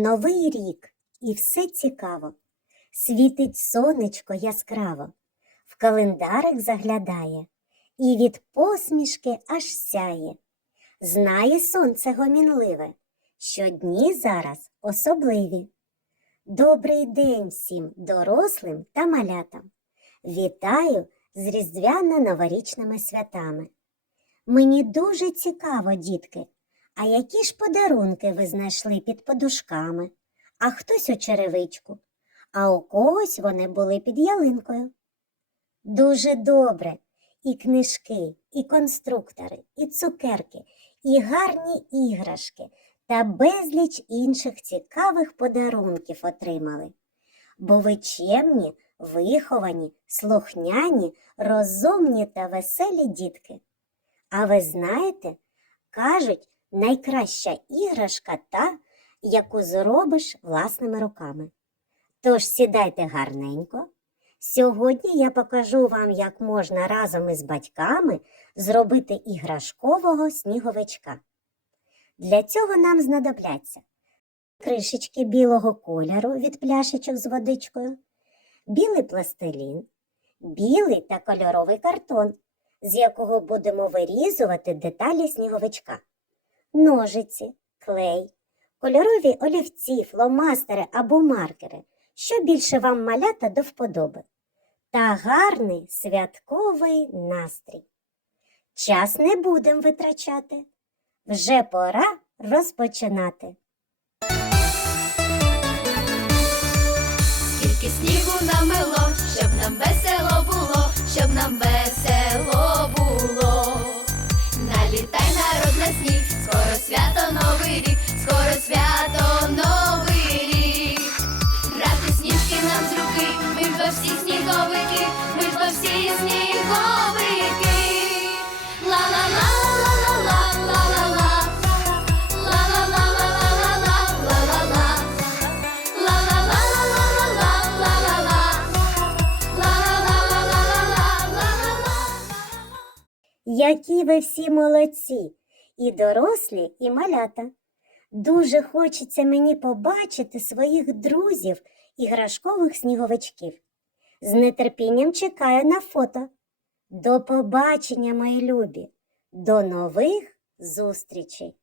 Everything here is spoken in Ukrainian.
Новий рік, і все цікаво. Світить сонечко яскраво, в календарик заглядає, і від посмішки аж сяє. Знає сонце гомінливе, що дні зараз особливі. Добрий день всім дорослим та малятам. Вітаю з різдвяно-новорічними святами. Мені дуже цікаво, дітки, а які ж подарунки ви знайшли під подушками, а хтось у черевичку, а у когось вони були під ялинкою. Дуже добре. І книжки, і конструктори, і цукерки, і гарні іграшки та безліч інших цікавих подарунків отримали. Бо ви чемні, виховані, слухняні, розумні та веселі дітки. А ви знаєте, кажуть, найкраща іграшка та, яку зробиш власними руками. Тож сідайте гарненько. Сьогодні я покажу вам, як можна разом із батьками зробити іграшкового сніговичка. Для цього нам знадобляться кришечки білого кольору від пляшечок з водичкою, білий пластилін, білий та кольоровий картон, з якого будемо вирізувати деталі сніговичка, ножиці, клей, кольорові олівці, фломастери або маркери, що більше вам малята до вподоби, та гарний святковий настрій. Час не будемо витрачати. Вже пора розпочинати. Скільки снігу намело, щоб нам весело було, щоб нам весело було. Налітай народ на сніг, скоро свято новий рік, скоро свято новий рік. Грати сніжки нам з руки, ми ж бо всі сніговики, ми ж бо всі сніговики. Ла-ла-ла-ла-ла-ла-ла-ла. Які ви всі молодці, і дорослі, і малята. Дуже хочеться мені побачити своїх друзів іграшкових сніговичків. З нетерпінням чекаю на фото. До побачення, мої любі, до нових зустрічей!